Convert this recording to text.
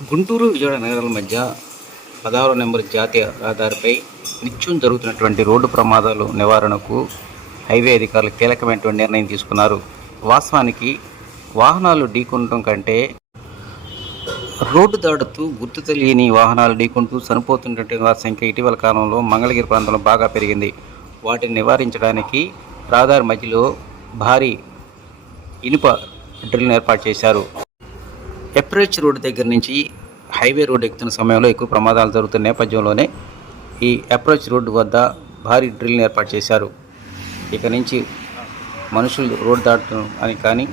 గుంటూరు విజయవాడ నగరాల మధ్య 16వ నెంబర్ జాతీయ రహదారిపై నిత్యం జరుగుతున్నటువంటి రోడ్డు ప్రమాదాలు నివారణకు హైవే అధికారులు కీలకమైనటువంటి నిర్ణయం తీసుకున్నారు. వాస్తవానికి వాహనాలు ఢీకొనడం కంటే రోడ్డు దాటుతూ గుర్తు తెలియని వాహనాలు ఢీకొంటూ చనిపోతున్నటువంటి వారి సంఖ్య ఇటీవల కాలంలో మంగళగిరి ప్రాంతంలో బాగా పెరిగింది. వాటిని నివారించడానికి రహదారి మధ్యలో భారీ ఇనుప డ్రిల్ను ఏర్పాటు చేశారు. అప్రోచ్ రోడ్డు దగ్గర నుంచి హైవే రోడ్డు ఎక్కుతున్న సమయంలో ఎక్కువ ప్రమాదాలు జరుగుతున్న నేపథ్యంలోనే ఈ అప్రోచ్ రోడ్డు వద్ద భారీ డ్రిల్ని ఏర్పాటు చేశారు. ఇక నుంచి మనుషులు రోడ్డు దాటడం అని కానీ